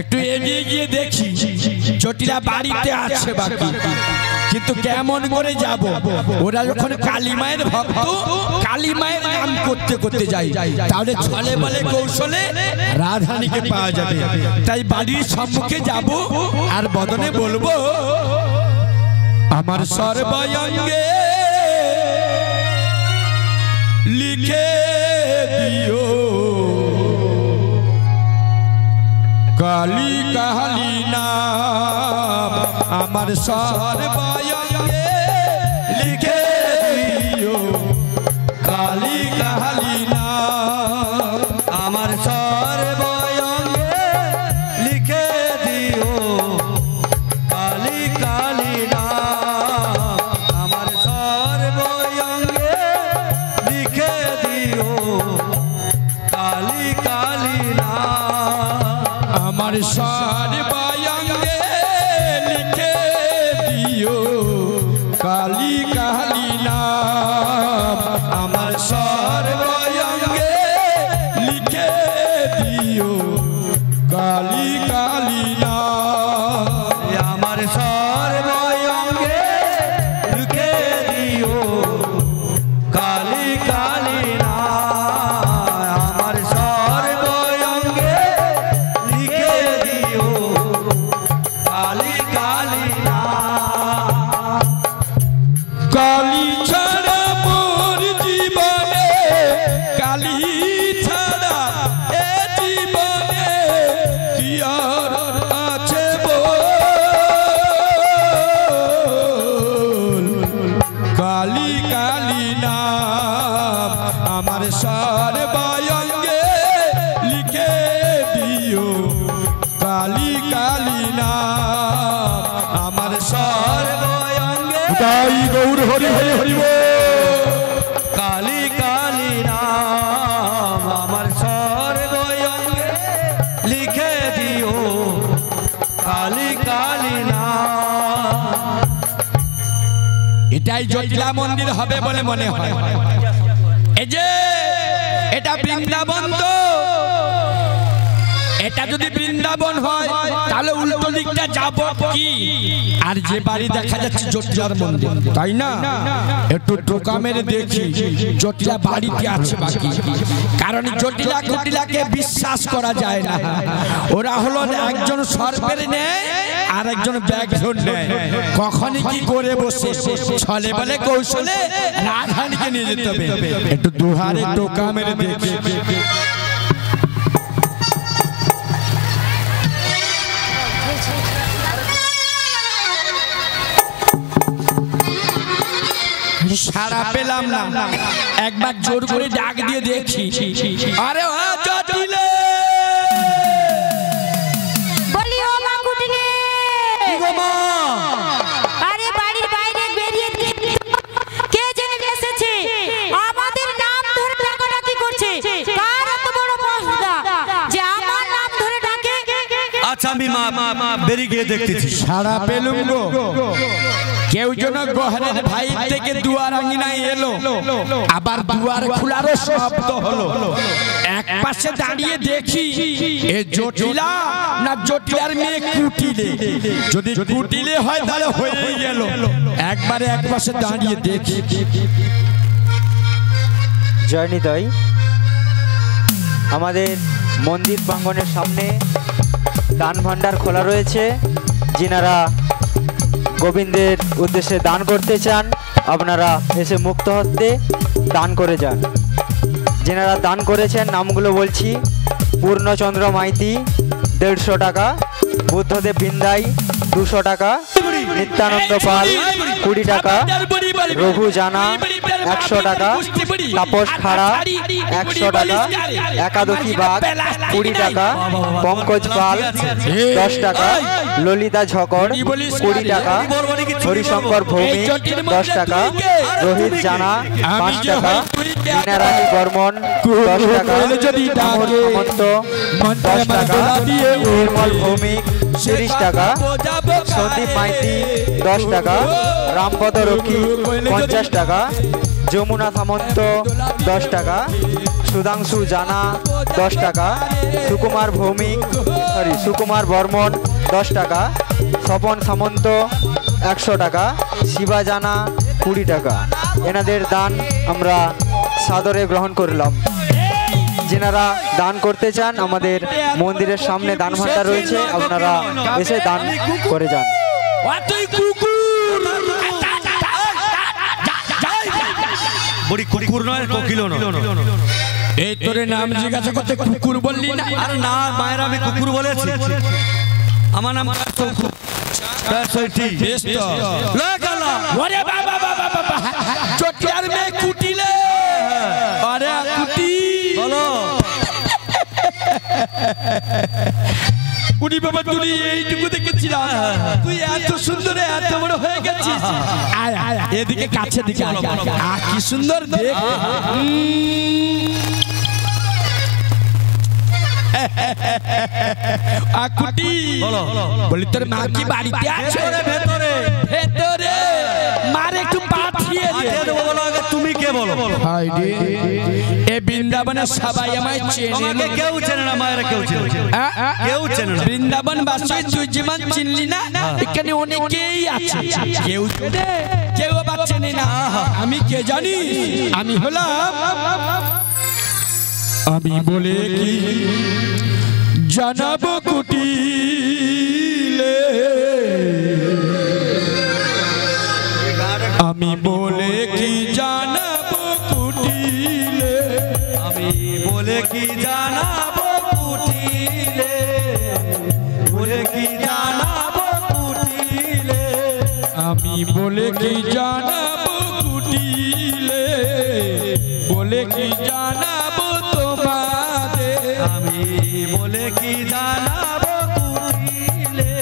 একটু এগিয়ে গিয়ে দেখি জটিলা বাড়িতে আছে বাকি, কিন্তু কেমন করে যাব? ওরা যখন কালী মায়ের ভক্ত, কালী মায়ের নাম করতে করতে যাই, তাহলে ছলে বলে কৌশলে রাধারানীকে পাওয়া যাবে। তাই বাড়ির সম্মুখে যাব আর বদনে বলবো, আমার সর্বাঙ্গে লিখে দিও কালী কালী নাম, আমার সর্বাঙ্গে লিখে দিও কালী কালী নাম, আমার সর্বাঙ্গে লিখে দিও কালী কালী নাম, আমার সর্বাঙ্গে লিখে দিও কালী কালী নাম, আমার সর্বাঙ্গে লিখে দিও কালী কালী নাম, আমার সর্বাঙ্গে লিখে দিও কালী কালী নাম, আমার সর্বাঙ্গে লিখে দিও কালী কালী নাম, আমার সর্বাঙ্গে লিখে দিও কালী কালী নাম। কালী ছাড়া মোর জীবনে, কালী ছাড়া এ জীবনে কি আর আছে বল, কালী কালী নাম, আমার সর্বাঙ্গে লিখে দিও কালী কালী নাম, আমার সর্বাঙ্গে তাই গৌর হরি হরি হরি বল। কালী কালী নাম, আমার সর্বাঙ্গে লিখে দিও কালী কালী নাম। এটাই জটিলা মন্দির হবে বলে মনে হয়। এই যে এটা বৃন্দাবন, তো এটা যদি বৃন্দাবন হয় তাহলে উল্টো দিকটা যাব কি? আর যে বাড়ি দেখা যাচ্ছে জটিলার মন্দির, তাই না? একটু টোকা মেরে দেখি জটিলা বাড়িতে আছে বাকি, কারণ জটিলা কুটিলাকে বিশ্বাস করা যায় না। ওরা হলো একজন সর্পের নেয় আর একজন ব্যাঘ্র নেয়, কখনই কি করে বসে ছলে বলে কৌশলে রাধারানীকে নিয়ে যেতে হবে। একটু দুহারে টোকা মেরে দেখি। সারা পেলাম না, একবার জোর করে ডাক দিয়ে দেখি। আরে ও জটিলে, বলি ও মা কুটিলে, কি গো মা? আরে বাড়ির বাইরে বেরিয়ে কে জেনে এসেছে, আমাদের নাম ধরে ডাকাডাকি করছে। কার এত বড় মহদা যে আমার নাম ধরে ডাকে? আচ্ছা আমি মা বেরিয়ে গিয়ে দেখতেছি। সারা পেলুম গো, কেউ যেন গহরের ভাই থেকে দুয়ার আঙিনায় এলো, আবার দুয়ার খোলারও শব্দ হলো। এক পাশে দাঁড়িয়ে দেখি এ জটিলা না জটিলার মেয়ে কুটিলে। যদি কুটিলে হয় তাহলে হয়ে গেল। একবারে এক পাশে দাঁড়িয়ে দেখি। জয় নিতাই। আমাদের মন্দির প্রাঙ্গণের সামনে দান ভান্ডার খোলা রয়েছে। যিনারা গোবিন্দের উদ্দেশ্যে দান করতে চান আপনারা এসে মুক্ত হস্তে দান করে যান। যিনারা দান করেছেন নামগুলো বলছি: পূর্ণচন্দ্র মাইতি 150 টাকা, বুদ্ধদেব বিন্দাই 200 টাকা, নিত্যানন্দ পাল 20 টাকা, রঘু জানা 100 টাকা, তাপস খাড়া 100 টাকা, একাদশী বাগ 20 টাকা, পঙ্কজ পাল 10 টাকা, ললিতা ঝকর 20 টাকা, হরিশঙ্কর ভৌমিক 10 টাকা, রোহিত জানা 5 টাকা, মিনারানী বর্মন 10 টাকা, আমর সামন্ত 10 টাকা, নির্মল ভৌমিক 30 টাকা, সন্দীপ মাইতি 10 টাকা, রামপদ রক্ষী 50 টাকা, যমুনা সামন্ত 10 টাকা, সুধাংশু জানা 10 টাকা, সুকুমার ভৌমিক সুকুমার বর্মন 10 টাকা, স্বপন সামন্ত 100 টাকা, শিবা জানা 20 টাকা। এনাদের দান আমরা সাদরে গ্রহণ করলাম। যেনারা দান করতে চান আমাদের মন্দিরের সামনে দান ভান্ডার রয়েছে, আপনারা এসে দান করে যান। বড়ি কুকুর নয়, কোকিল নয়। এই তোরে নাম জিজ্ঞাসা করতে কুকুর বললি না? আরে না মায়ের, আমি কুকুর বলেছি। আমার নাম বেশ তো। ওরে বাবা বাবা বাবা, চটিয়ার মেয়ে কুটিলে। আরে কুটি বলো। কুটি বাবা, তুই এইটুকু দেখেছিলাম, তুই এত সুন্দর এত বড় হয়ে গেছিস। আয় আয় এদিকে কাছে দিকে আয়, কি সুন্দর দেখ। কুটি বলি তোর মা কি বাড়িতে আছে? ভেতরে ভেতরে মারে একটু পাঠিয়ে দে। তুমি কে বলো? এ বৃন্দাবনে সবাই আমায় চেনে। কেউ চেনে না মায়েরা, কেউ চেনে কেউ চেনে না। বৃন্দাবন বাসী তুই যেমন চিনলি না, এখানে অনেকেই আছে, কেউ চেনে কেউ আবার চেনে না। আমি কে জানি? আমি হলাম, আমি বলে কি জানাবো কুটিলে, আমি বলে কি জানাবো কুটিলে, আমি বলে কি জানাবো কুটিলে, বলে কি জানাবো কুটিলে, আমি বলে কি জানাবো কুটিলে, বলে কি জানাবো তোমাদের, আমি বলে কি জানাবো কুটিলে,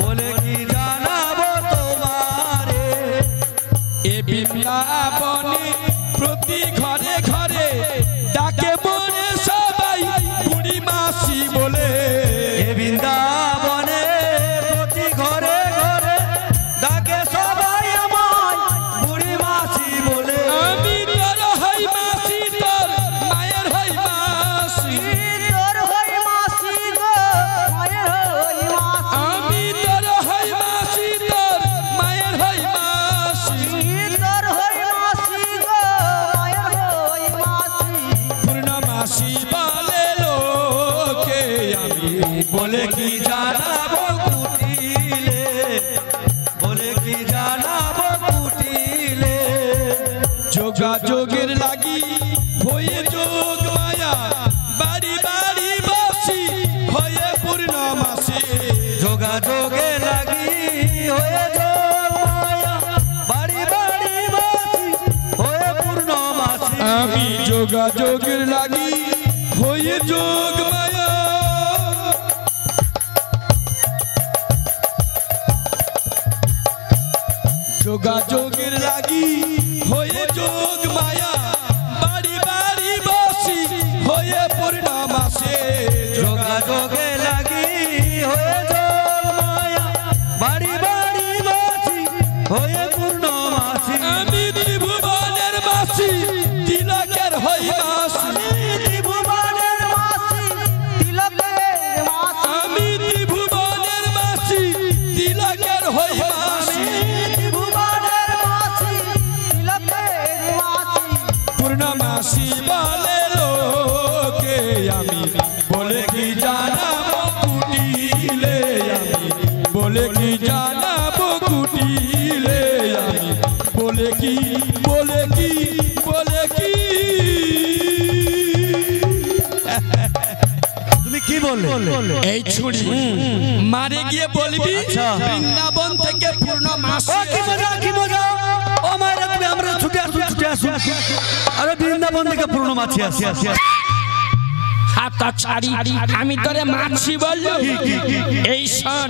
বলে কি জানাবো তোমারে। এ বৃন্দাবনে প্রতি ঘরে ঘরে ডাকে মনে সবাই বুড়ি মাসি বলে। এ বৃন্দাবনে প্রতি ঘরে ঘরে ডাকে সবাই আমায় বুড়ি মাসি বলে। আমি তোর হই মাসি, তোর মায়ের হই মাসি, তোর হই মাসি গো মায়ের হই মাসি, আমি তোর হই মাসি, তোর মায়ের হই মাসি, তোর হই মাসি গো মায়ের হই মাসি। পূর্ণমাসি বলে লোকে, আমি বলে কি জানাবো কুটিলে, বলে কি জানাবো কুটিলে, যোগাযোগের লাগি হয়ে যোগ মায়া, বাড়ি বাড়ি বাসি হয়ে পূর্ণমাসি, যোগাযোগে লাগি হয়ে যোগ মায়া, বাড়ি বাড়ি বাসি হয়ে পূর্ণমাসি। আমি যোগাযোগের লাগি হয়ে যোগ মায়া, যোগাযোগের লাগি হয়ে যোগ মায়া, বাড়ি বাড়ি বসি হয়ে পূর্ণমাসে, যোগাযোগে লাগি হয়ে যোগ মায়া, বাড়ি বাড়ি বাসি হয়ে পূর্ণমাসি। আমি ত্রিভুবনের বাসি, তিলকের হই মাসি, ত্রিভুবনের মাসি তিলকের মাসি, আমি ত্রিভুবনের বাসি, তিলকের হই মাসি, ত্রিভুবনের মাসি তিলকের মাসি। পূর্ণমাসি বলে লোকে, আমি বলে কি জানাবো কুটিলে, আমি বলে কি জানাবো কুটিলে, আমি বলে কি বলে কি বলে কি। তুমি কি বললে? এই ছুরি মারে গিয়ে বলবি বৃন্দাবন থেকে পূর্ণমাসি। ও কি মজা, কি মজা! ও মায়েরা, তুমি আমরা ছুটে আসুন, ছুটে আসুন। আরে বৃন্দাবন থেকে পূর্ণমাসি আসি। হাতটা ছাড়ি, আমি তোরে মাছি বললো। এই শোন,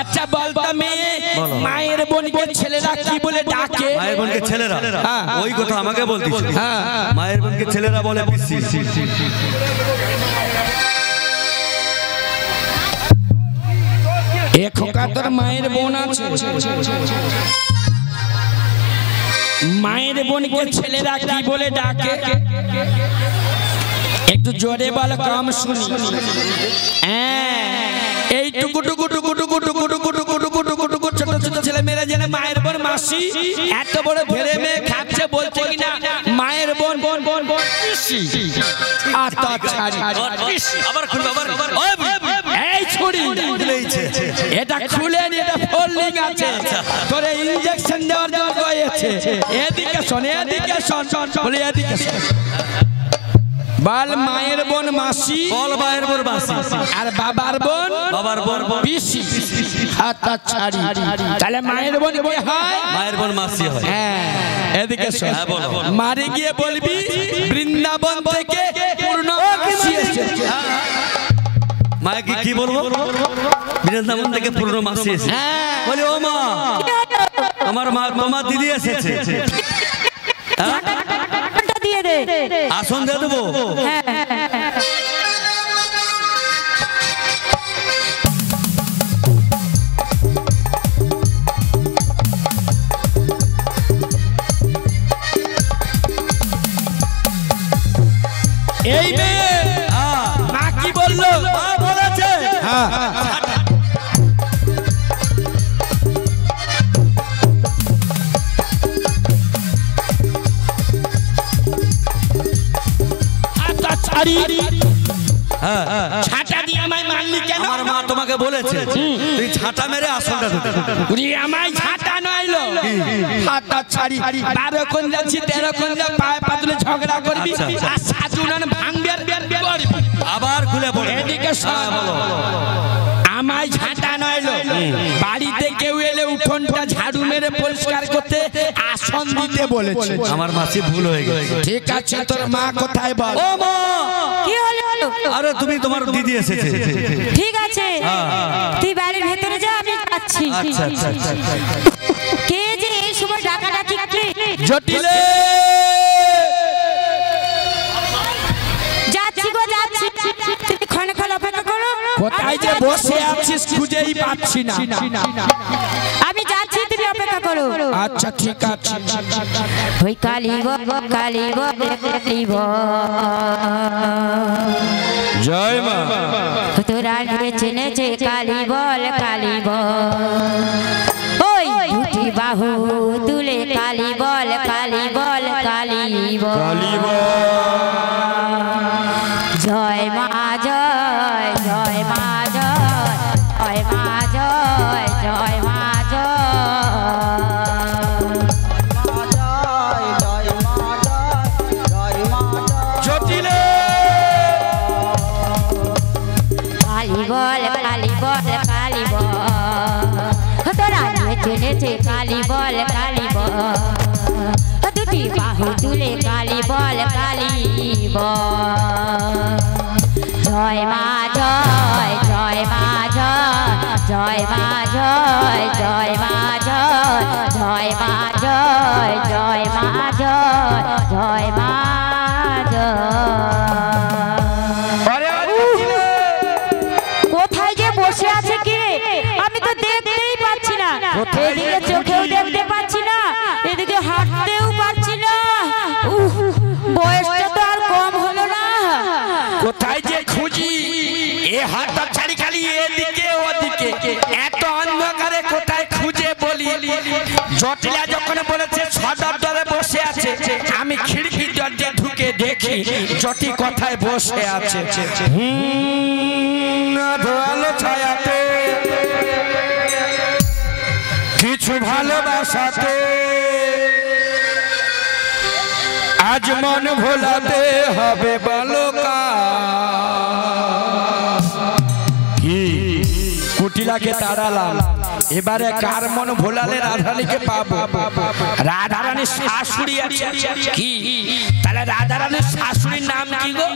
আচ্ছা বলতো মেয়ে, মায়ের বোনকে ছেলেরা কি বলে ডাকে? মায়ের বোনকে ছেলেরা, হ্যাঁ। ওই কথা আমাকে বলতিস। হ্যাঁ। মায়ের বোনকে ছেলেরা বলে পিসি। এ খোকা, তোর মায়ের বোন আছে? মায়ের বোনকে ছেলেরা কি বলে ডাকে? একটু জোরে বল, কম শুনি। মেরে জেনে মায়ের বোন মাসি এত বড় ভেড়ে মেয়ে খাচ্ছে বলছে কিনা মায়ের বোন বোন বোন বোন আতা ছাড়ি আবার খুলবে আবার এই ছুরি এটা খুলে নি এটা ফোল্ডিং আছে তোরে ইনজেকশন দেওয়ার জন্য হয়েছে এদিকে শোন বলে এদিকে শোন বল মায়ের বোন মাসি বল মায়ের বোন মাসি আর বাবার বোন পিসি হাতা ছাড়ি তাহলে মায়ের বোন কি হয় মায়ের বোন মাসি হয় হ্যাঁ এদিকে শোন মারে গিয়ে বলবি বৃন্দাবন থেকে পূর্ণ মাসি এসেছে মাকে কি বলবো বৃন্দাবন থেকে পূর্ণ মাসি এসেছে বলি ও মা আমার মা তোমার দিদি এসেছে দিয়ে দে আসন দিয়ে দেবো এই মেয়ে মা কি বললো বলেছে ছাটা দিয়ে আমায় মারলি কেন আমার মা তোমাকে বলেছে তুই ছাটা মেরে আসনটা ধরে উনি আমায় ছাটা নইলো হাতা ছাড়ি 12 কোন যাচ্ছি 13 কোন যা পায়ে পাতলে ঝগড়া করবি আর সাজুনান ভাঙবে করবি আবার খুলে পড়ে এদিকে বলো আমায় ছাটা নইলো বাড়িতে কেউ এলে উঠোনটা ঝাড়ু মেরে পরিষ্কার করতে আসন দিতে বলেছে আমার মাসি ভুল হয়ে গেছে ঠিক আছে তোর মা কোথায় বল ও মা কি হলো আরে তুমি তোমার দিদি এসেছে ঠিক আছে তুই বাড়ির ভেতরে যা আমি যাচ্ছি আচ্ছা আচ্ছা আচ্ছা কে যে এই সময় ডাকাডাকি কে জটিলে যাচ্ছি গো যাচ্ছি তুমি ক্ষণকাল অপেক্ষা করো কোথায় যে বসে আছিস খুঁজেই পাচ্ছি না আমি যাচ্ছি তুমি অপেক্ষা করো আচ্ছা ঠিক আছে ওই কালিব জয় মা তোরা নেচে কালিব ওই দুটি বাহু তুলে কালিব জয় মা জয় জয় মা জয় মা জয় জয় মা জটিলে কালিব তোরা নেচে কালিব দুটি বাহু তুলে কালিব জয় মা জয় জয় মা জয় মা জয় জয় মা জয় মা জয় জয় মা জয় মা কোথায় যে বসে আছে কে আমি তো দেখতেই পাচ্ছি না এদিকে চোখেও দেখতে পাচ্ছি না এদিকে হাঁটতেও পাচ্ছি না বয়সটা তো আর কম হলো না কোথায় যে খুঁজি এ হাতটা ছাড়ি খালি এদিকে ওদিকে এত অন্ধকারে কোথায় খুঁজে বলি জটিলা যখন বলেছে সদর দরে বসে আছে আমি খিড়কি দরজা ঢুকে দেখি জটি কোথায় বসে আছে আলো ছায়াতে কিছু ভালোবাসাতে আজ মন ভোলাতে হবে বালকা কি কুটিলাকে তাড়ালাম এবারে কার মন ভোলালে রাধারানীকে পাবো রাধারানীর শাশুড়ি আছে কি তাহলে রাধারানীর শাশুড়ির নাম কি গো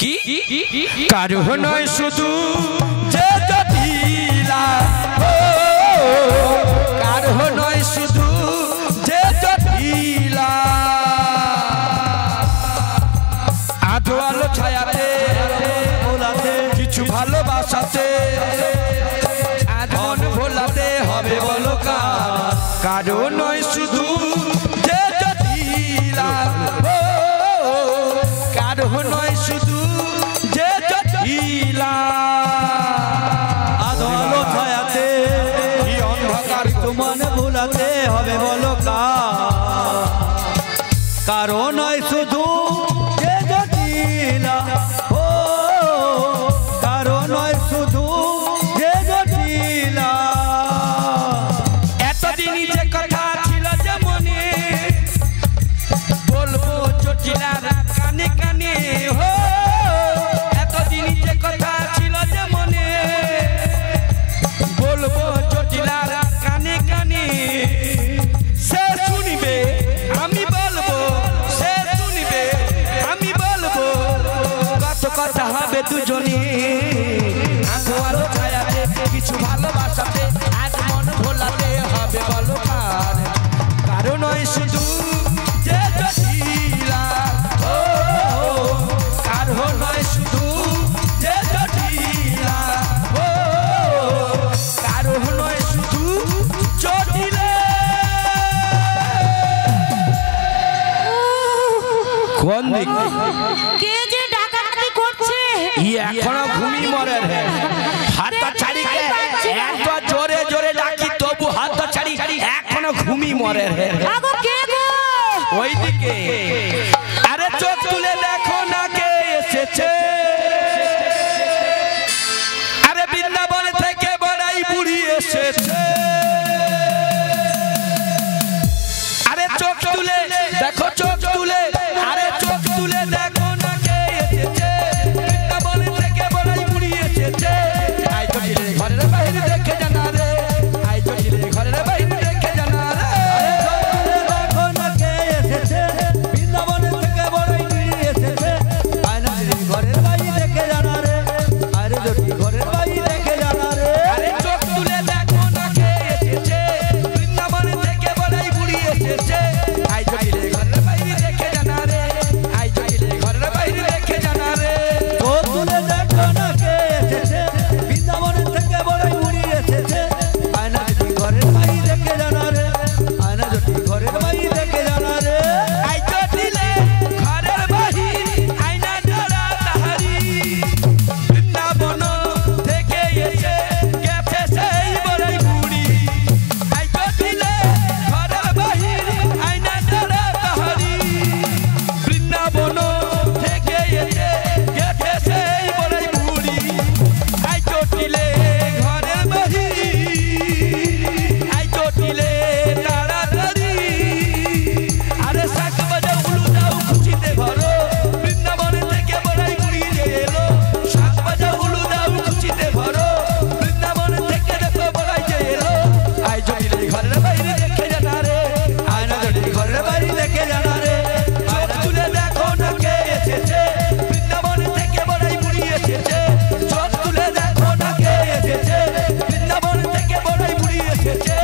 কি কারো নয় শুধু যে জটিলা কারো নয় শুধু যে জটিলা আধো আলো ছায়াতে কিছু ভালোবাসাতে মন ভোলাতে হবে বলো কারো নয় শুধু যে জটিলা কারো নয় শুধু যে জটিলা আধো আলো ছায়াতে হবে দুজনে আলো আলো ছায়াতে কিছু ভালোবাসাতে আজ মন ভোলাতে হবে বলো কার কারো নয় শুধু যে জটিলা ও কারো নয় শুধু যে জটিলা ও কারো নয় শুধু জটিলা কোন দিক কে যে ডাকাডাকি করছে এখনো ঘুমি মরে রে হাতটা ছাড়ি এত জোরে জোরে ডাকি তবু হাতটা ছাড়ি এখনো ঘুমি মরে রে আগো কে গো ওইদিকে আরে চোখ তুলে দেখো না কে এসেছে আরে বৃন্দাবন থেকে বড়াই বুড়ি এসেছে আরে চোখ তুলে দেখো চোখ তুলে আরে চোখ তুলে দেখো না কে এসেছে বৃন্দাবন থেকে বড়াই বুড়ি এসেছে আই জটিলে ঘরের বাইরে দেখে জানা রে আই জটিলে ঘরের বাইরে দেখে জানা রে দেখো না কে এসেছে বৃন্দাবন থেকে বড়াই বুড়ি এসেছে আয়না ঘরের বাইরে দেখে জানা রে আরে জটি ঘরের বাইরে দেখে জানা রে আরে চোখ তুলে দেখো না কে এসেছে বৃন্দাবন থেকে বড়াই বুড়ি এসেছে আই জটিলে ঘরের বাইরে দেখে জানা রে আই জটিলে ঘরের বাইরে দেখে জানা রে ও তুলে দেখো না কে এসেছে বৃন্দাবন থেকে বড়াই বুড়ি এসেছে আয়না জটি ঘরের বাইরে দেখে জানা রে আয়না জটি ঘরের বাইরে দেখে জানা রে আই জটিলে ঘরের বাইরে আয়না ধরা তাহারি বৃন্দাবন থেকে এসে গেছে সেই বড়াই বুড়ি আই জটিলে ঘরের বাইরে আয়না ধরা তাহারি বৃন্দাবন থেকে এসে গেছে সেই বড়াই বুড়ি আই জটিলে ঘরের বাইরে আই জটিলে তাড়াতাড়ি আরে শাক বাজা উলু দাও খুশিতে ভরো বৃন্দাবন থেকে বড়াই বুড়ি যে এলো শাক বাজা উলু দাও খুশিতে ভরো বৃন্দাবন থেকে দেখো বড়াই যে এলো আই জটিলে ঘরের বাইরে দেখে জানা রে আয়না জটিলে ঘরের বাইরে দেখে জানা রে চোখ তুলে দেখো না কে এসেছে বৃন্দাবন থেকে বড়াই বুড়ি এসেছে চোখ তুলে দেখো না কে এসেছে বৃন্দাবন থেকে বড়াই বুড়ি এসেছে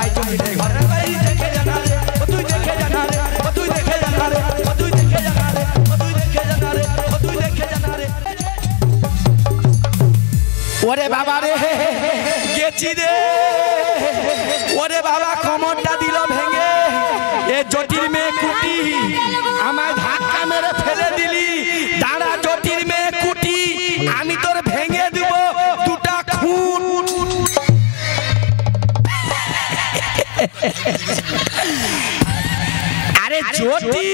আই জটিলে ঘরের বাইরে দেখে জানা রে ও তুই দেখে জানা রে ও তুই দেখে জানা রে ও তুই দেখে জানা রে ও তুই দেখে জানা রে ও তুই দেখে জানা রে ওরে বাবা রে গেছি রে ওরে বাবা কমরটা দিল ভেঙে এ জটির মেয়ে কুটি আমায় ধাক্কা মেরে ফেলে দিলি দাঁড়া জটির মেয়ে কুটি আমি তোর ভেঙে দিব দুটা খুন আরে জটি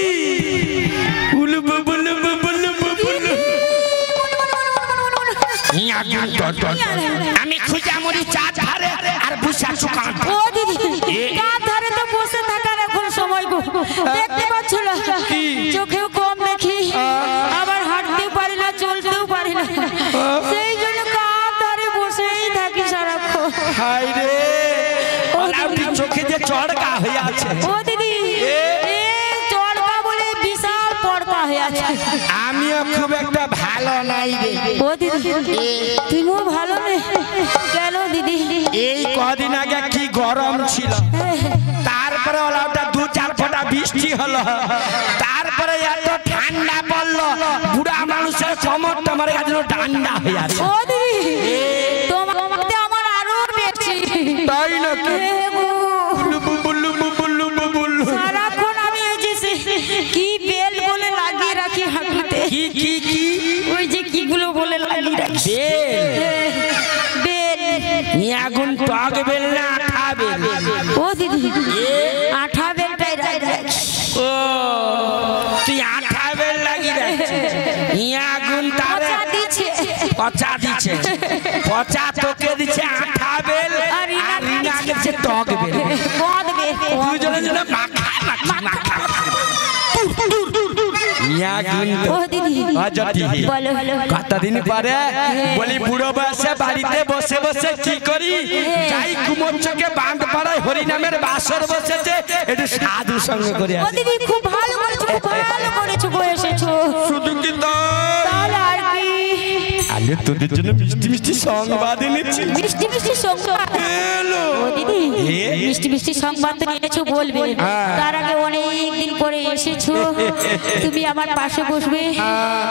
উলুবু বুলুবু বুলুবু বুলু আমি খুঁজা মরি চা ধারে আর বুসা চুকান ও দিদি কার ধারে তো বসে থাকার এখন সময় গো দেখতে পাচ্ছ না চোখেও কম দেখি আবার হাঁটতেও পারি না চলতেও পারি না সেই জন্য কার ধারে বসেই থাকি সারাক্ষণ হাই রে ওলাউটি চোখে যে চড়কা হয়ে আছে ও দিদি এ চড়কা বলে বিশাল পড়কা হয়ে আছে আমিও খুব একটা ভালো নাই রে ও দিদি তুমিও ভালো নেই কেন দিদি এই কদিন আগে কি গরম ছিল তারপরে ওলাউটা দু চার ফোঁটা বৃষ্টি হলো তারপরে এত ঠান্ডা পড়লো বুড়া মানুষের কোমর তোমার কাছে ঠান্ডা হয়ে আছে ও দিদি তোমাতে আমার আরো বেশি তাই নাকি বুলুবু বুলুবু বুলুবু বুলু সারাক্ষণ আমি ওই যে কি বেল বলে লাগিয়ে রাখি হাঁটুতে কি কি কি ওই যে কিগুলো বলে লাগিয়ে রাখি বেল আগুন টক বেল না আঠা বেল ও দিদি আঠা বেলটাই রাখি ও তুই আঠা বেল লাগি রাখছিস আগুন তারে পচা দিচ্ছে পচা দিচ্ছে পচা তোকে দিচ্ছে আঠা বেল আর রিনা দিচ্ছে টক বেল মদ বেল দুজনে জনে মাখা মাখা ও দিদি বলো কতদিন পরে বলি বুড়ো বয়সে বাড়িতে বসে বসে কি করি যাই কুমোর চোখে বাঁধ পাড়ায় হরিনামের বাসর বসেছে একটু সাধু সঙ্গ করে ও আসি দিদি খুব ভালো করেছো গো এসেছো শুধু কি তাহলে আর কি আলে তোদের জন্য মিষ্টি মিষ্টি সংবাদ এনেছি। মিষ্টি মিষ্টি সংবাদ? এলো। ও দিদি, মিষ্টি মিষ্টি সংবাদ তো এনেছো বলবে, তার আগে অনেক দিন পরে এসেছো, তুমি আমার পাশে বসবে,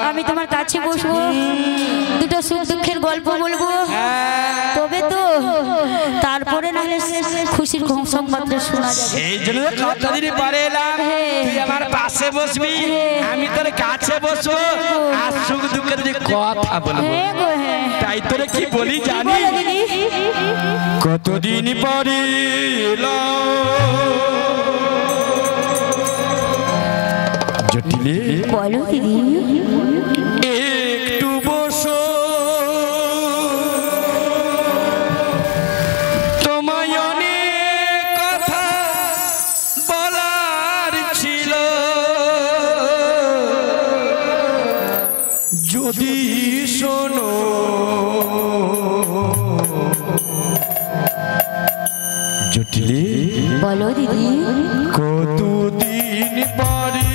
আমি তোমার কাছে বসবো, দুটো সুখ দুঃখের গল্প বলবো, তবে তো তারপরে নাহলে খুশির সংবাদটা শোনা যাবে। এই জন্য কথা দিতে পারে এলাম, তুই আমার পাশে বসবি, আমি তোর কাছে বসবো, আর সুখ দুঃখের যে কথা বলবো। তাই তোরে কি বলি জানি? কতদিন পরে জটিলে বলো দিদি। একটু বসো, তোমায় অনেক কথা বলার ছিল, যদি শোনো জটিলে। বলো দিদি। কতদিন পরে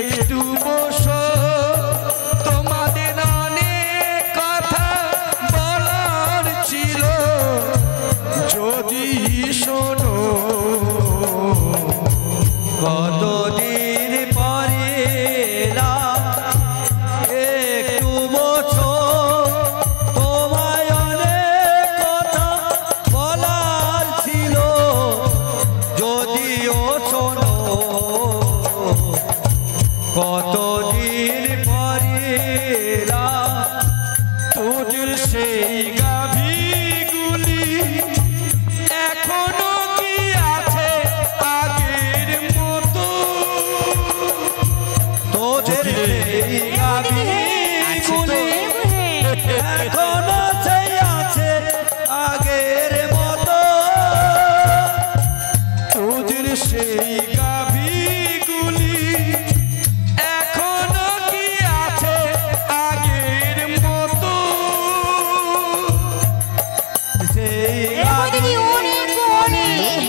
একটু বসো, তোমাদের অনেক কথা বলার ছিল, যদি শোনো। কতদিন পরে একটু বসো, তোমায় অনেক কথা বলার ছিল, যদিও শোনো। কতদিন পরে তোদের সেই গাভীগুলি এখনো কি আছে আগের মতো? তোদের এই গাভীগুলি এখনো সেই আছে আগের মতো। তোদের সেই গাভীগুলি এখনো কি আছে আগের মতো? সেই দিদি অনেক অনেক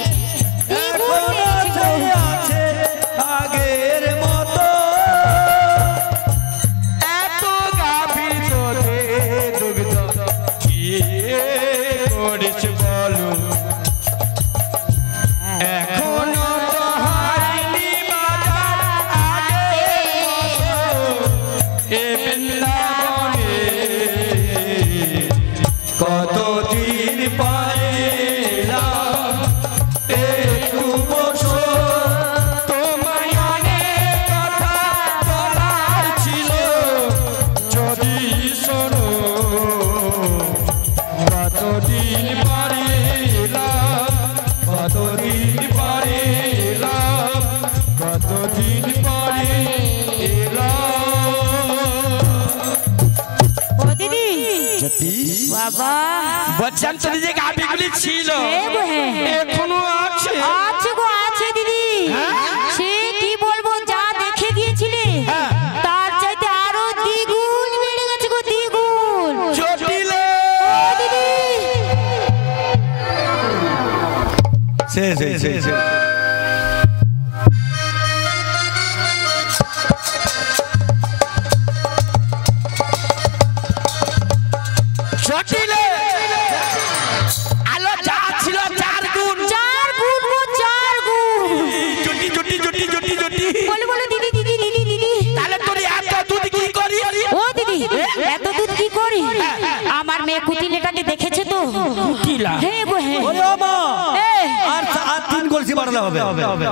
এখনো সেই আছে আগের মতো। এত গাভী তোদের দুগ্ধ কে করেছে বলো? এখনো তো হয়নি বাজার আগের মতো, এ বৃন্দাবনে কতদিন পরে একটু বসো, তোমায় অনেক কথা বলার ছিল, যদি শোনো। কতদিন পরে কতদিন পরে কতদিন পরে ও দিদি। বাবা বলছিলাম তোদের যে গাভীগুলি ছিল এখনো আছে? আছে গো, আছে দিদি। সে কি বলবো, যা দেখে গিয়েছিলে তার চাইতে আরো দ্বিগুণ বেড়ে গেছে গো, দ্বিগুণ। জটিলে ও দিদি। জটিলে আলো যা ছিল 4 গুণ। 4 গুণ গো, 4 গুণ। জটি জটি জটি জটি জটি। বলো বলো দিদি, দিদি দিদি দিদি। তাহলে তোর এত দুধ কি করি? ও দিদি, এত দুধ কি করি? আমার মেয়ে কুটিলেটাকে দেখেছে তো? কুটিলা? হ্যাঁ গো হ্যাঁ। ওরে ও মা, আর 3 কলসি বাড়ালে হবে।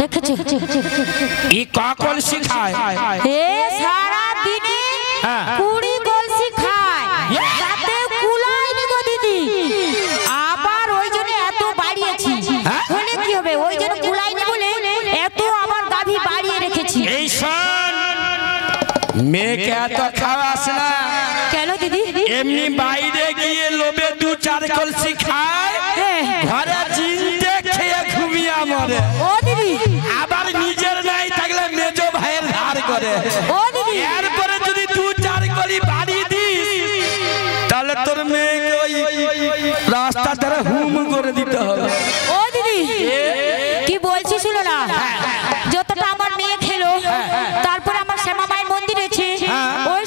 দেখেছে। এই কাকল শিখায় এ সারা দিনে 20 কলসি খায়, তাতে কুলায়নি গো দিদি। আবার ওই জন্য এত বাড়িয়েছি। হলে কি হবে, ওই জন্য কুলায়নি বলে এত আবার গাভী বাড়িয়ে রেখেছি। এই শোন, মেয়েকে এত খাওয়াস না। কেন দিদি? এমনি বাইরে গিয়ে লোভে 2-4 কলসি খায়, ঘরে চিনতে খেয়ে ঘুমিয়ে মরে। ও দিদি। আবার নিজের নাই থাকলে মেজো ভাইয়ের ধার করে। ও দিদি। এরপরে যদি 2-4 কলি বাড়ি দিস, তাহলে তোর মেয়েকে ওই রাস্তা ধারে হুম করে দিতে হবে। ও দিদি, কি বলছি শুনো না, যতটা আমার মেয়ে খেলো, তারপরে আমার শ্যামা মায়ের মন্দির আছে, ওই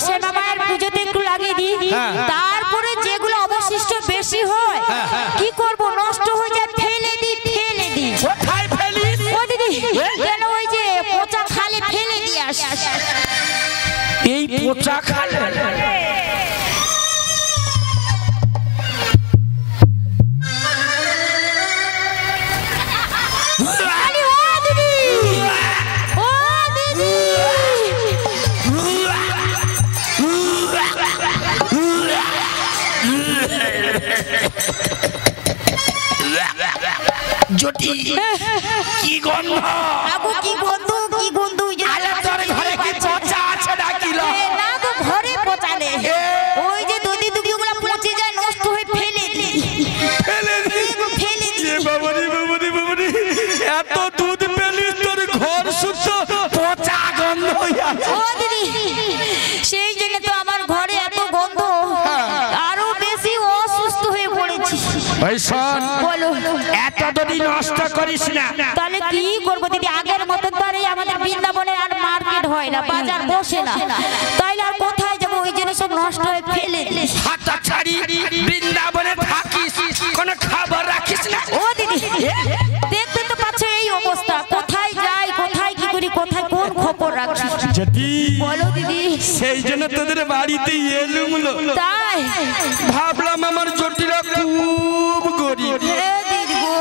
খালে আরে ও দিদি, ও দিদি, জটি কি গন্ধ আগো কি গন্ধ, কি গন্ধ, ওই যে আরে তোর ঘরে কি পচা আছে ডাকিল না গো, ঘরে পচালে ওই যে দধি দুধগুলো পচে যায়, নষ্ট হয়ে ফেলে দিই, ফেলে দিই। বাবারি বাবারি বাবারি এত দুধ পেলি তোর ঘর শুদ্ধ পচা গন্ধ হইয়া ও দিদি, সেই জন্য তো আমার ঘরে এত গন্ধ, আরো বেশি অসুস্থ হয়ে পড়েছি। ওই শোন বলো, এত দড়ি নষ্ট করিস না তাহলে কি করবো দিদি? আগের মতন তো আর এই আমাদের বৃন্দাবনে আর মার্কেট হয় না, বাজার বসে না, তাইলে আর কোথায় যাবো? ওই জন্য সব নষ্ট হয়ে ফেলে দিই। হাত ছাড়ি বৃন্দাবনে থাকিস কোনো খবর রাখিস না ও দিদি, দেখতে তো পাচ্ছ এই অবস্থা, কোথায় যাই, কোথায় কি করি, কোথায় কোন খবর রাখছি? যদি বলো দিদি। সেই জন্য তোদের বাড়িতে এলুম তাই ভাবলাম আমার জটিলা খুব গরিব হে দিদি গো,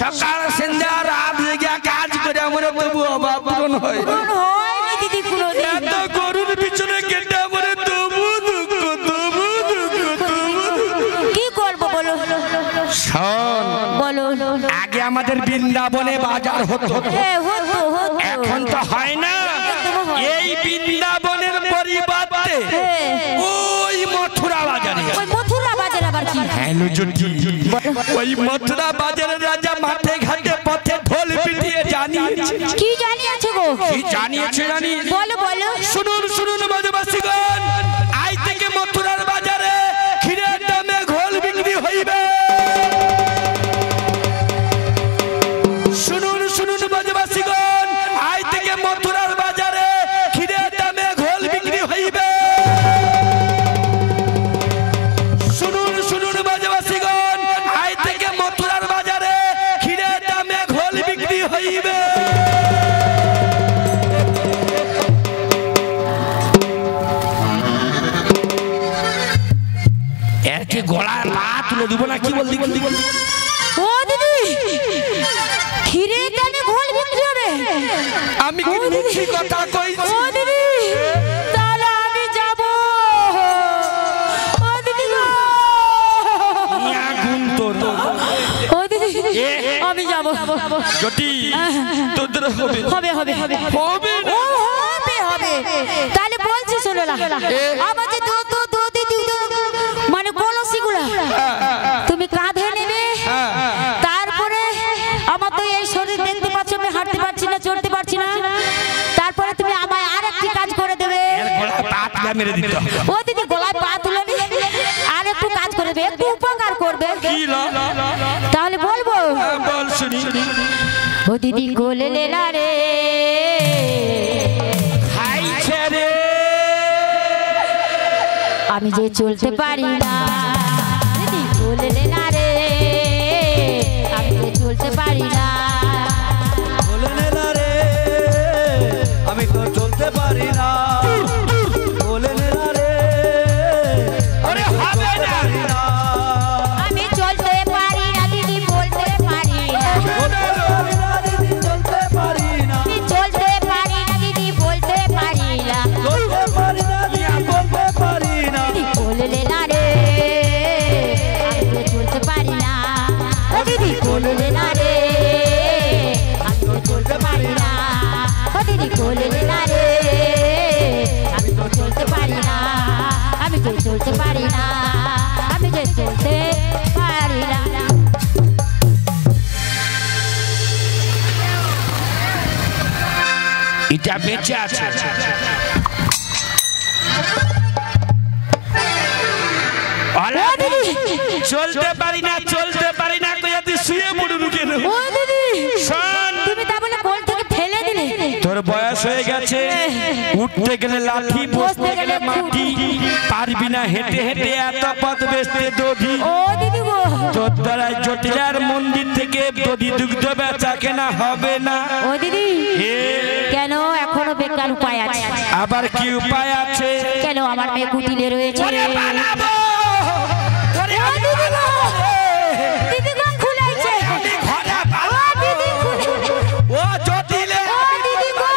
সকাল সন্ধ্যা রাত লেগে কাজ করে আমার তবু অভাব পূরণ হয় না। কোন হয়নি দিদি কোনোদিন। এত গরুর পিছনে কেটে আমার তবু দুঃখ তবু দুঃখ তবু দুঃখ। কি করবো বলো? শোন বলো। আগে আমাদের বৃন্দাবনে বাজার হতো, হ্যাঁ হতো হতো, এখন তো হয় না। এই বৃন্দাবনের পরিবর্তে ওই মথুরা বাজারে ওই মথুরা বাজার আবার কি? হ্যালো জটি ওই মথুরা বাজারের রাজা মাঠে ঘাটে পথে ঢোল পিটিয়ে জানিয়েছে। কি জানিয়েছে গো? কি জানিয়েছে জানিস? বলো বলো। শুনুন শুনুন বাজাবাসীগণ, আজ থেকে মথুরার বাজারে ক্ষীরের দামে ঘোল বিক্রি হইবে। শুনুন শুনুন বাজাবাসীগণ, আজ থেকে মথুরার বাজারে ক্ষীরের দামে ঘোল বিক্রি হইবে। শুনুন শুনুন বাজাবাসীগণ, আজ থেকে মথুরার বাজারে ক্ষীরের দামে ঘোল বিক্রি হইবে। একে গলায় পা তুলে দিব না, কি বললি বললি বললি? ও দিদি, ক্ষীরের দামে ঘোল বিক্রি হবে? আমি কি মিথ্যে কথা কইছি? ও দিদি, তাহলে আমি যাব। ও দিদি গো, ইয়া গুণ তোর। ও দিদি, আমি যাব। জটি তোদের হবে হবে হবে হবে হবে না। ও হবে হবে। তাহলে বলছি শোনো না, আমার যে মানে কলসিগুলা তুমি কাঁধে নেবে, তারপরে আমার তো এই শরীর দেখতে পাচ্ছ, আমি হাঁটতে পারছি না, চলতে পারছি না, তারপরে তুমি আমায় আরেকটি কাজ করে দেবে। গলায় পা তুলে মেরে দিতে হবে। ও দিদি, গলায় পা তুলে নিয়ে আর একটু কাজ করে দেবে, একটু উপকার করবে। কি লা? তাহলে বলবো, বল শুনি। ও দিদি কোলে লেলা রে, খাইছে রে আমি যে চলতে পারি না। দিদি কোলে লেলা রে, আমি যে চলতে পারি না। বলে নেলা রে, আমি তো চলতে পারি না। বলে নেলা রে, ওরে হবে না। আমি চলতে পারি না দিদি, বলতে পারি না। চলতে পারি না দিদি, চলতে পারি না। আমি চলতে পারি না দিদি, বলতে পারি না। চলতে পারি না দিদি, বলতে পারি না। দিদি কোলে লেলা রে, আমি যে চলতে পারি না। ও দিদি কোলে লেলা রে, আমি তো চলতে পারি না। ও দিদি কোলে লেলা রে, আমি তো চলতে পারি না। আমি তো চলতে পারি না, আমি যে চলতে পারি না। এটা বেঁচে আছে। চলতে পারি না চলতে পারি না কইয়া তুই শুয়ে পড়বি কেন? ও দিদি, শোন, তুমি তা বলে কোল থেকে ফেলে দিলে। তোর বয়স হয়ে গেছে, উঠতে গেলে লাঠি, বসতে গেলে মাটি, পারবি না হেঁটে হেঁটে এত পথ বেচতে দধি। ও দিদি গো, তোর দ্বারা জটিলার মন্দির থেকে দধি দুগ্ধ বেচা কেনা হবে না। ও দিদি, কেন এখনো বেকার উপায় আছে? আবার এবার কি উপায় আছে? কেন আমার মেয়ে কুটিলে রয়েছে? ওরে বানাবো, ওরে ও দিদি গো, দিদি গো খুলাইছে। আমি ঘরে ও বানাবো। দিদি খুলে- ও জটিলে, ও দিদি গো।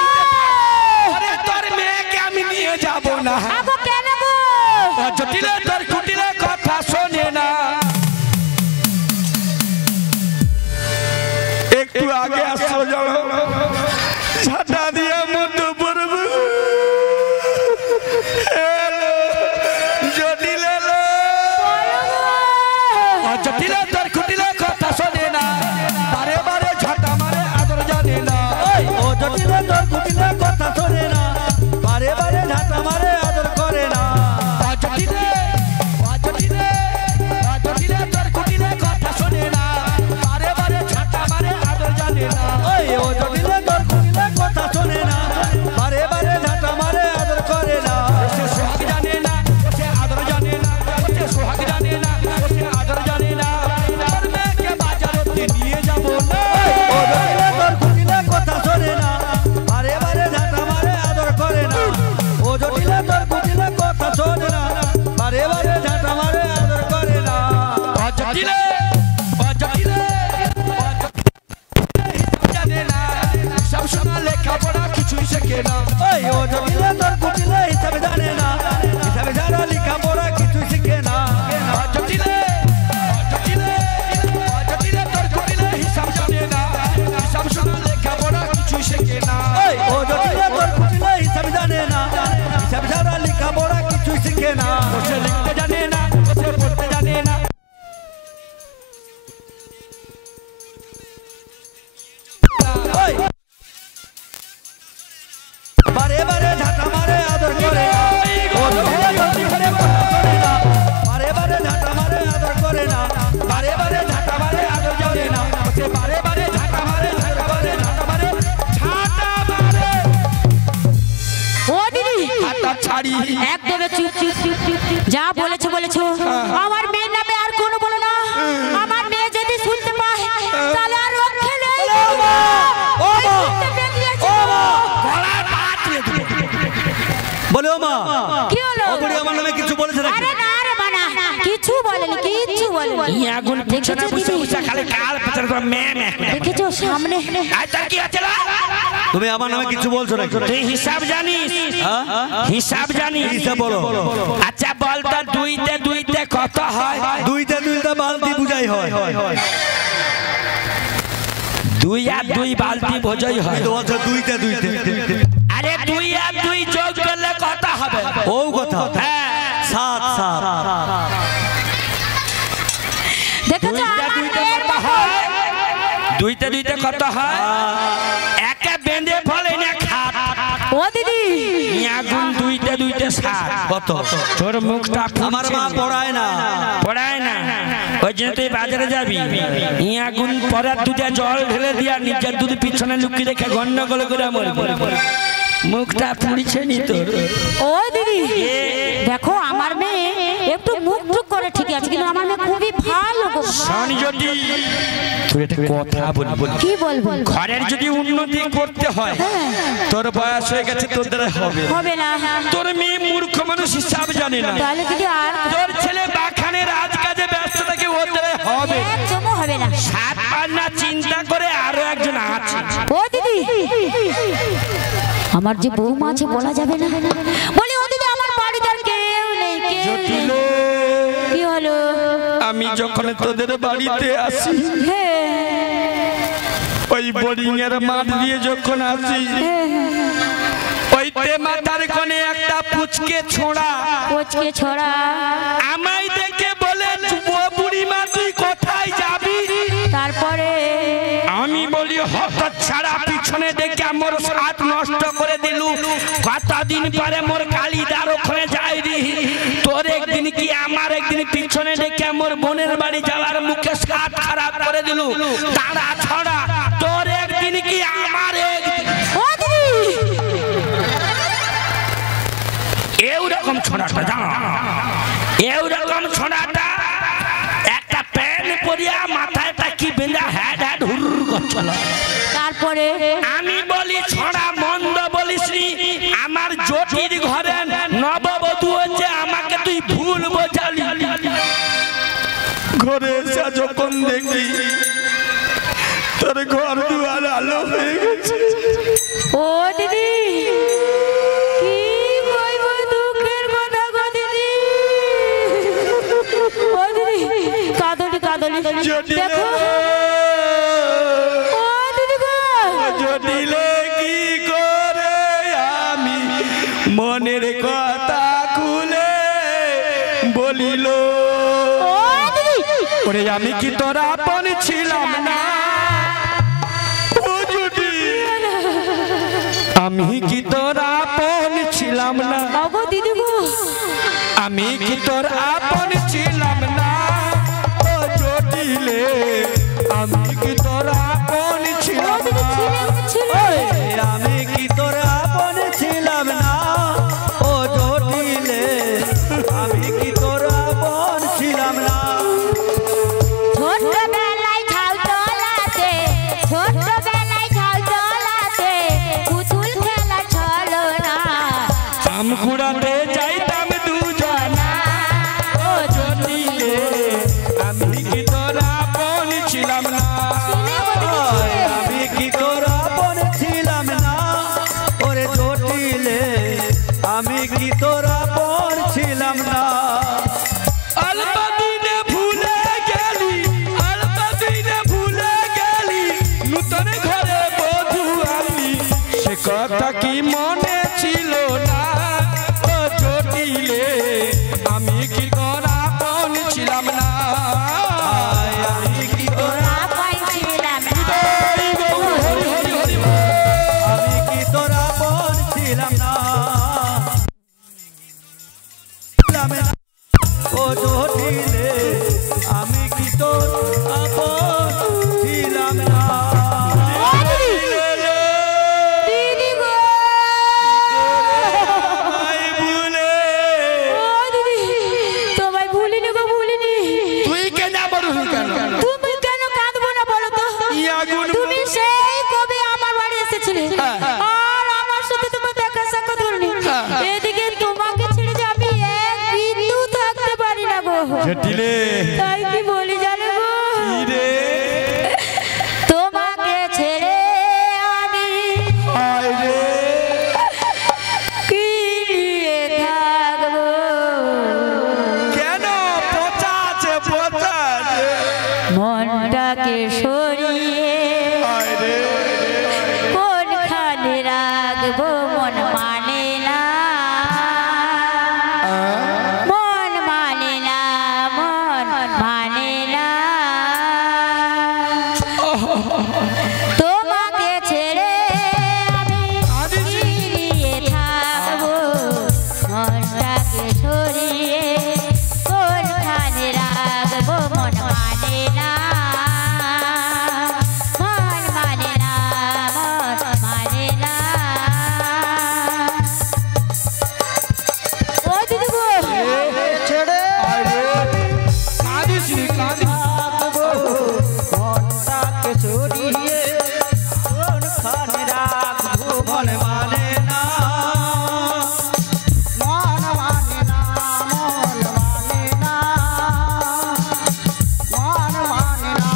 ওরে তোর মেয়েকে আমি নিয়ে যাব না। আগো কেন গো? ও জটিলে তোর কুটিলে কথা শোনে না। একটু আগে আসো জানো, ছাতা দিয়ে মতো পড়ব। জটিলে লো। ও জটিলে তোর কুটিলে কথা শোনে না, বারে বারে ঝাঁটা মারে আদর জানে না। ওই ও জটিলে তোর কুটিলে কথা শোনে না, বারে বারে ঝাঁটা মারে আদর করে না। ও জটিলে, ও জটিলে, ও জটিলে তোর কুটিলে কথা শোনে না, বারে বারে ঝাঁটা মারে আদর জানে না। ওই ও জটিলে তোর কুটিলে কথা শোনে না, বারে বারে ঝাঁটা মারে আদর করে না। সে সোহাগ জানে না, সে আদর জানে না, সে সোহাগ জানে না, সে আদর জানে না। তোর মেয়েকে বাজারে নিয়ে যাব না। ও জটিলে তোর কুটিলে কথা শোনে না, বারে বারে ঝাঁটা মারে আদর করে না। ও জটিলে তোর কুটিলে কথা শোনে না, বারে বারে ঝাঁটা মারে আদর করে না। ও জটিলে, ও জটিলে, ও জটিলে হিসাব জানে না, সব সময় লেখাপড়া কিছুই শেখে না। ওই ও জটিলে তোর কুটিলে হিসাব জানে না, হিসাবে ছাড়া লেখাপড়া কিছু শিখে না। ও জটিলে, ও জটিলে, ও জটিলে তোর কুটিলে হিসাব জানে না, সব সময় লেখাপড়া কিছুই শেখে না। ওই ও জটিলে তোর কুটিলে হিসাব জানে না, হিসাব ছাড়া লেখাপড়া কিছু শিখে না। সে লিখতে জানে না, সে পড়তে জানে না। ওই বারে বারে ঝাঁটা মারে আদর করে না। ও জটিলে তোর কুটিলে কথা শোনে না, বারে বারে ঝাঁটা মারে আদর করে না। বারে বারে ঝাঁটা মারে আদর জানে না, সে বারে বারে ঝাঁটা মারে, ঝাঁটা মারে, ঝাঁটা মারে, ঝাঁটা মারে। ও দিদি হাতটা ছাড়ি। একদমই চুপ চুপ চুপ চুপ চুপ। যা বলেছো বলেছো, আমার মেয়ের নামে আর কোনো বলো না। আমার মেয়ে যদি শুনতে পায় তাহলে আর রক্ষে নেই। ও মা, শুনতে বেরিয়েছে। গলায় বাত দিয়ে দেবো। বলে ও মা, কি হলো? ও বুড়ি আমার নামে কিছু বলেছে নাকি? আরে না রে বানা, কিছু বলেনি, কিছু বলেনি। ই আগুন পিছনে বসে বসে খালি কাল পিছনে করে মে দেখেছো সামনে? আর তার কি আছে রে? তুমি আমার নামে কিছু বলছো নাকি? তুই হিসাব জানিস? হ্যাঁ? হিসাব জানিস? হিসাব বলো। আচ্ছা বল তো দুইতে দুইতে কত হয়? দুইতে দুইটা বালতি বুঝাই হয়। দুই আর দুই বালতি বোঝাই হয়। তো বলছো দুইতে দুইতে। আরে দুই আর দুই যোগ করলে কত হবে? ও কথা। হ্যাঁ, সাত সাত। দেখেছো দুইতে আমার দুইতে মেয়ের কত হয়? দুইতে দুইতে কত হয়? একে বেঁধে ফলে না খাট। ও দিদি ই আগুন দুইতে দুইতে সাত। কত? তোর মুখটা আমার মা পড়ায় না। পড়ায় না, ওই জন্য তুই বাজারে যাবি, ই আগুন পরার দুধে জল ঢেলে দিয়া নিজের দুধ পিছনে লুকিয়ে রেখে গন্ডগোল করে মরবি। মুখটা পুড়িছে নি তোর? ও দিদি দেখো আমার মেয়ে একটু মুখ টুক করে ঠিক আছে, কিন্তু আমার মেয়ে খুবই ভালো গো। শোন যদি তুই একটা কথা বলবি, কি বলবো? ঘরের যদি উন্নতি করতে হয়, তোর বয়স হয়ে গেছে, তোর দ্বারা হবে হবে না। তোর মেয়ে মূর্খ মানুষ, হিসাব জানে না। তাহলে দিদি আর তোর ছেলে বাখানের রাজ কাজে ব্যস্ত থাকে, ওর দ্বারা হবে একদমও হবে না। সাত পান্না চিন্তা করে আরো একজন আছে। ও দিদি আমার যে বৌমা আছে বলা যাবে না। বলি ও দিদি আমার বাড়িতে আর কেউ নেই, কেউ নেই। কি হলো? আমি যখন তোদের বাড়িতে আসি, ওই বোরিং এর মাঠ দিয়ে যখন আসি, ওই মাথার কোণে একটা পুচকে ছোড়া কোচকে ছড়া আমায় দেখে বলে, ও বুড়িমা তুই কোথায় যাবি? তারপরে আমি বলি হত ছাড়া, পিছনে দেখে মোর সাত নষ্ট করে দিলু। কতদিন পরে মোর কালিদার ওখানে যাই রি, তোর একদিন কি আমার একদিন পিছনে দেখে মোর বোনের বাড়ি যাওয়ার মুখে সাত খারাপ করে দিলু। তারা ছড়া তোর একদিন কি আমার একদিন। ও দিদি এইরকম ছোড়াটা জানো, এইরকম ছোড়াটা একটা প্যান পরিয়া মাথায় টাকি বেঁধা হ্যাড হ্যাড হুর করছিল। তারপরে আমি বলি ছড়া মন্দ বলিস নি, আমার জটির ঘরে এসে যখন দেখি তোর ঘর দুয়ার আলো হয়ে গেছে। ও দিদি কি কইব দুঃখের কথা গো দিদি। ও দিদি কাঁদলি কাঁদলি দেখো। ও দিদি গো জটিলে কি করে আমি মনের কথা খুলে বলিল। ও দিদি ওরে আমি কি তোর আপন ছিলাম না। ও জটি আমি কি তোর আপন ছিলাম না। আগো দিদি গো আমি কি তোর আপন ছিলাম না। ও জটিলে আমি কি তোর আপন ছিলাম না। আমি কি তোর আপন ছিলাম না। ও জটিলে আমি কি তোর আপন ছিলাম না। ছোটবেলায় ঝাউ তলাতে ছোটবেলায় ঝাউ তলাতে পুতুল খেলা চলো না। আম কুড়াতে যাইতাম দুজনা। ও জটিলে আমি কি তোর আপন ছিলাম না। আমি কি তোর আপন ছিলাম না। ওরে জটিলে আমি কি তোর আপন ছিলাম না। অল্প দিনে ভুলে গেলি অল্প দিনে ভুলে গেলি নূতন ঘরে বধূ আনলি সে কথা কি মনে ছিল না। ও জটিলে আমি কি তোর আপন ছিলাম না। আমি কি তোর আপন ছিলাম না। আমি কি তোর আপন ছিলাম না। ও জটিলে আমি কি তোর আপন ছিলাম না। দিদি গো আমায় ভুলে ও দিদি তোমায় ভুলিনি গো ভুলিনি। তুই কেন বলবি কেন। তুমি কেন কাঁদবো না বলো তো। ই আগুন তুমি সেই কবে আমার বাড়ি এসেছিলে আর আমার সাথে তোমার দেখা সাক্ষাৎ হয়নি। এদিকে তোমাকে ছেড়ে যে আমি এক বিন্দু থাকতে পারি না গো। জটিলে তাই কি বলি জানো গো রে তোমাকে ছেড়ে আমি আয় রে কি নিয়ে থাকবো। কেন পচা আছে পচা আছে। মনটাকে সরিয়ে আয় রে কোনখানে রাখবো মন মানে না। মন মানে না মন মানে না। তোমাকে ছেড়ে আমি নিয়ে থাকবো মনটাকে সরিয়ে কোনখানে রাখবো মন মানে না। মন মানে না মন মানে না। ও দিদি গো ছেড়ে আয় রে কাঁদিস নি কাঁদিস। মনটাকে সরিয়ে কোনখানে রাখবো মন মানে না। মন মানে না মন মানে না। মন মানে না।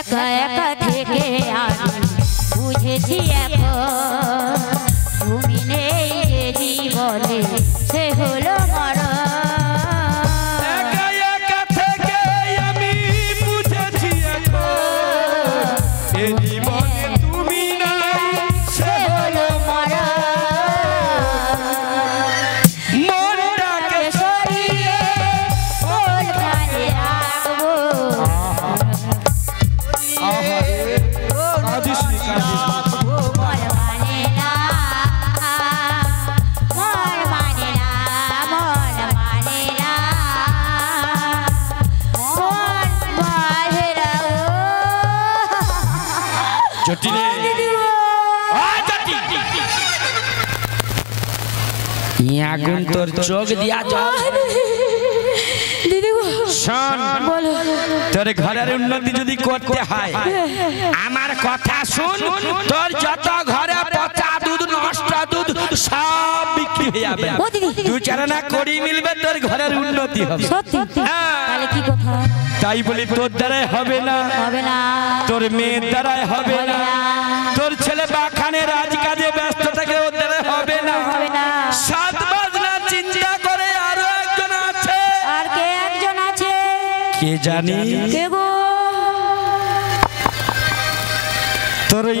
একা একা থেকে আমি বুঝেছি এখন তুমি নেই যে জীবনে সে হলো মরণ। একা একা থেকে আমি বুঝেছি এখন এ জীবনে তুমি নাই সে হলো মনটাকে সরিয়ে কোনখানে রাখবো। কাঁদিস নি কাঁদিস নি। মন মানে না মন মানে না মন মানে না মন মানে না। জটিলে আগুন তোর চোখ দিয়া জল। দিদি গো শোন বলো তোর ঘরের উন্নতি যদি করতে হয় আমার কথা শুন। তোর যত ঘরে পচা দুধ নষ্ট দুধ সব বিক্রি উন্নতি হয়ে যাবে ও দিদি তুই চারনা করি মিলবে তোর ঘরের উন্নতি হবে সত্যি তাহলে কি কথা তাই বলি তোর দ্বারাই হবে না হবে না তোর মেয়ের দ্বারাই হবে না তোর ছেলে বাখানে রাজকাজে ব্যস্ত থাকে ওর দ্বারাই হবে না হবে না সাত বাজনা চিন্তা করে আরো একজন আছে আর কে একজন আছে কে জানি কে গো তোর এই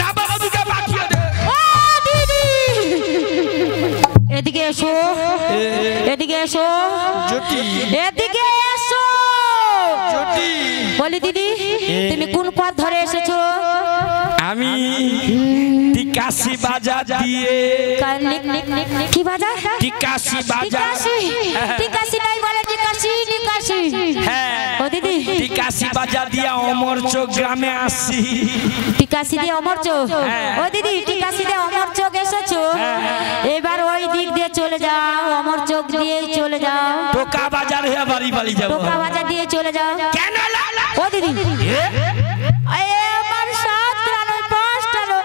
না বাবা দুটো বাকিয়ে দে ও দিদি এদিকে এসো এদিকে এসো জ্যোতি এদিকে এসো জ্যোতি বলি দিদি তুমি কোন পথ ধরে এসেছো আমি টিকাশি বাজার দিয়ে কি বাজার টিকাশি বাজার টিকাশি নাই বলে টিকাশি টিকাশি হ্যাঁ ও দিদি টিকাশি বাজার দিয়ে অমরচক গ্রামে আসি টিকাশি দিয়ে অমরচক ও দিদি টিকাশি দিয়ে অমরচক এসেছো এবার ওই দিক দিয়ে চলে যাও অমরচক দিয়ে চলে যাও টোকা বাজার হয়ে বাড়ি বাড়ি যাবো টোকা বাজার দিয়ে চলে যাও কেন ও দিদি আমার সাতটা নয় পাঁচটা নয়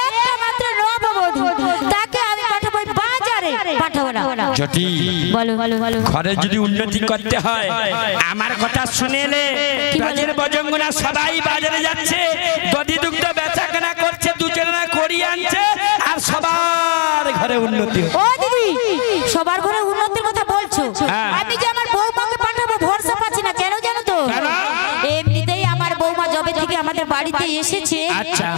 একটা মাত্র নববধূ তাকে আমি পাঠাবো বাজারে পাঠাবো না জ্যোতি বলো বলো বলো ঘরে যদি উন্নতি করতে হয় আমার কথা শুনেলে বাজারে বজঙ্গনা সবাই বাজারে যাচ্ছে দধি দুগ্ধ বেচা কেনা করছে দুজনা করি আনছে আর সবার ঘরে উন্নতি ও দিদি সবার ঘরে উন্নতির কথা বলছো আমি যে আমার বৌমাকে পাঠাবো ভরসা পাচ্ছি না কেন জানো তো এমনিতেই আমার বৌমা জবে থেকে আমাদের বাড়িতে এসেছে আচ্ছা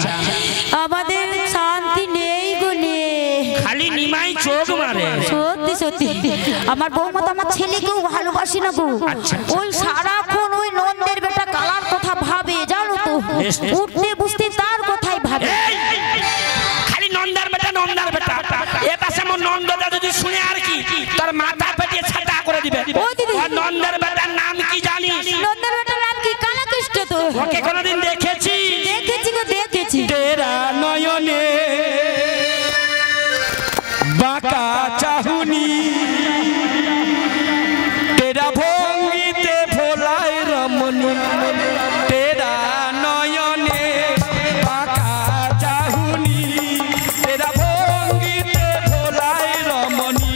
আমাদের শান্তি নেই গুনে খালি নিমাই চোখ মারে সত্যি সত্যি আমার বৌমা তো আমার ছেলেকেও ভালোবাসি না গো ওই সারাক্ষণ ওই নন্দের বেটা কালার কথা ভাবে জানো তো উঠতে বুঝতে তার কথাই ভাবে খালি নন্দার বেটা এ পাশে আমার নন্দটা যদি শুনে আর কি তোর মাথা পেটিয়ে ছাতা করে দিবে ও দিদি আর নন্দার বেটার নাম কি জানিস নন্দের বেটার নাম কি কালাকৃষ্ণ তো ওকে কোনোদিন দেখেছি দেখেছি গো দেখেছি তেরা নয়নে বাঁকা চাহুনি তেরা ভঙ্গিতে ভোলায় রমণী তেরা নয়নে বাঁকা চাহুনি তেরা ভঙ্গিতে ভোলায় রমণী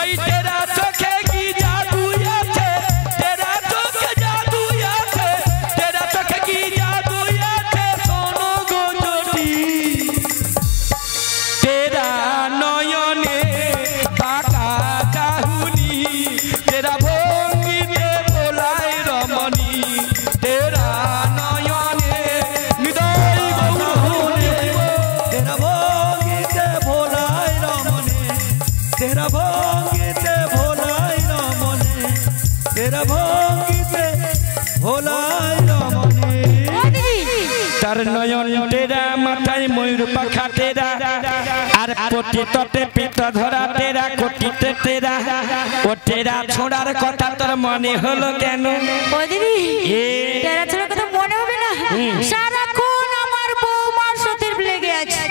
ওই তেরা চোখে কি জাদু আছে তেরা চোখে জাদু আছে তেরা চোখে কি জাদু আছে শোনো গো জ্যোতি তেরা নয়নে বাঁকা চাহুনি তেরা ভঙ্গিতে ভোলায় রমণী তেরা নয়নে হৃদয় গৌরহনে तेरा भोगिते भोलाय रमने तेरा भोगिते भोलाय रमने तेरा भोगिते भोलाय रमने ও দিদি তার নয়ন তেরা মাথায় ময়ূর পাখা তেরা আর কোটি ততে পিত ধরা তেরা কোটিতে তেরা ও তেরা ছোড়ার কথা তোর মনে হলো কেন ও দিদি তেরা ছোড়ার কথা মনে হবে না সারাক্ষণ আমার বৌমার সাথে লেগে আছে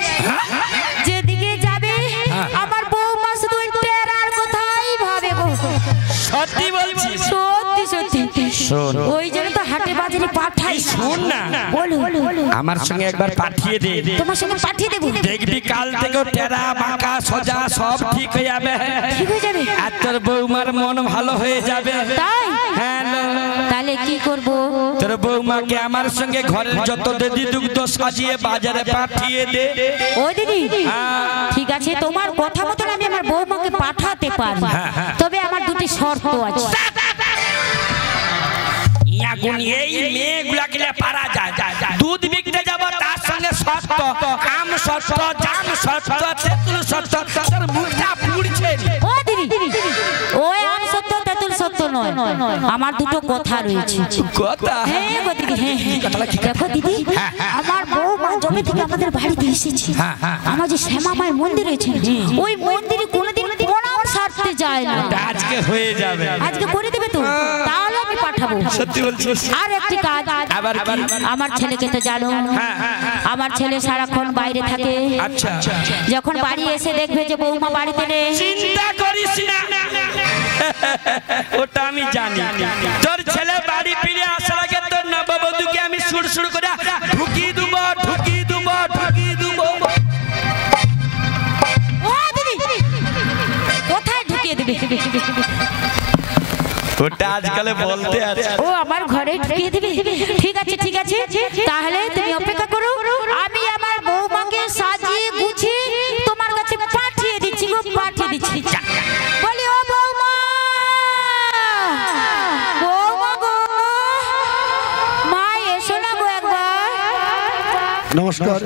যেদিকে যাবে আমার বৌমা শুধু ওই তেরার কথাই ভাবে গো সত্যি বলছি সত্যি সত্যি ওই জন্য তো হাটে বাজারে পাঠাই শুন না বলো আমার সঙ্গে একবার পাঠিয়ে দে তোমার সঙ্গে পাঠিয়ে দেবো দেখবি কাল থেকে তেরা বাঁকা সোজা সব ঠিক হয়ে যাবে ঠিক হয়ে যাবে আর তোর বৌমার মন ভালো হয়ে যাবে তাই হ্যাঁ তাহলে কি করব তোর বৌমাকে আমার সঙ্গে ঘরের যত দধি দুগ্ধ সাজিয়ে বাজারে পাঠিয়ে দে ও দিদি ঠিক আছে তোমার কথা মতন আমি আমার বৌমাকে পাঠাতে পারি তবে আমার দুটি শর্ত আছে এখন এই মেয়েগুলাকে পারা যায় দুধ বিকতে যাব তার সঙ্গে শর্ত আম শর্ত জাম শর্ত তেঁতুল শর্ত তোর মুখটা পুড়ছে ও দিদি ওই আম সত্য তেঁতুল সত্য নয় আমার দুটো কথা রয়েছে কথা হ্যাঁ গো দিদি হ্যাঁ দেখো দিদি আমার বৌমা জমি থেকে আমাদের বাড়িতে এসেছে আমার যে শ্যামা মায়ের মন্দির রয়েছে ওই মন্দিরে কোনোদিন প্রণাম সারতে যায় না আজকে হয়ে যাবে আজকে করে দেবে তো তাহলে আমি আমি পাঠাবো। সত্যি বলছিস? আর একটি কাজ, আবার কি? আমার ছেলেকে তো জানো, আমার ছেলে সারাক্ষণ বাইরে থাকে। আচ্ছা, যখন বাড়ি এসে দেখবে যে বৌমা বাড়িতে নেই, চিন্তা করিস না, ওটা আমি জানি। তোর ছেলে বাড়ি ফিরে আসার আগে তোর নববধূকে আমি সুর করে ঢুকিয়ে দেবো, ঢুকিয়ে দেবো, ঢুকিয়ে দেবো। ও দিদি, কোথায় ঢুকিয়ে দিবি? ওটা আজকাল বলতে আছে। ও আমার ঘরে ঢুকিয়ে দিবি? ঠিক আছে, ঠিক আছে, তাহলে তুমি অপেক্ষা করো, আমি আমার বৌমাকে সাজিয়ে গুছিয়ে তোমার কাছে পাঠিয়ে দিচ্ছি গো, পাঠিয়ে দিচ্ছি। বলি ও বৌমা, বৌমা গো, মা এসো না গো একবার। নমস্কার।